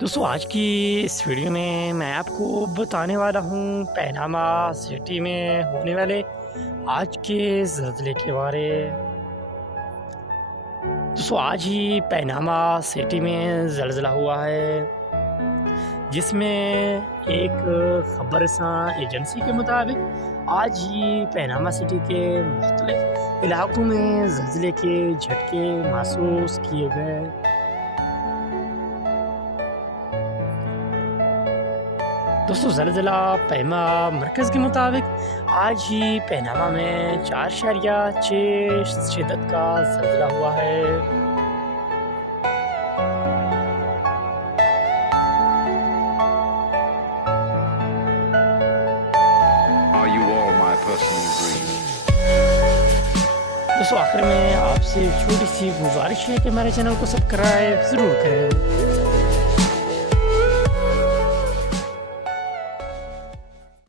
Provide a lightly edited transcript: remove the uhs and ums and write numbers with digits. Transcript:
दोस्तों आज की इस वीडियो में मैं आपको बताने वाला हूँ पनामा सिटी में होने वाले आज के ज़लज़ले के बारे। दोस्तों आज ही पनामा सिटी में ज़लज़ला हुआ है, जिसमें एक खबरसां एजेंसी के मुताबिक आज ही पनामा सिटी के मुख्तलिफ इलाकों में ज़लज़ले के झटके महसूस किए गए। दोस्तों ज़लज़ला पैमा मरकज़ के मुताबिक आज ही पनामा में 4.6 शिद्दत का ज़लज़ला हुआ है। Are you all my personal dreams? दोस्तों आखिर में आपसे छोटी सी गुजारिश है कि हमारे चैनल को सब्सक्राइब ज़रूर करें।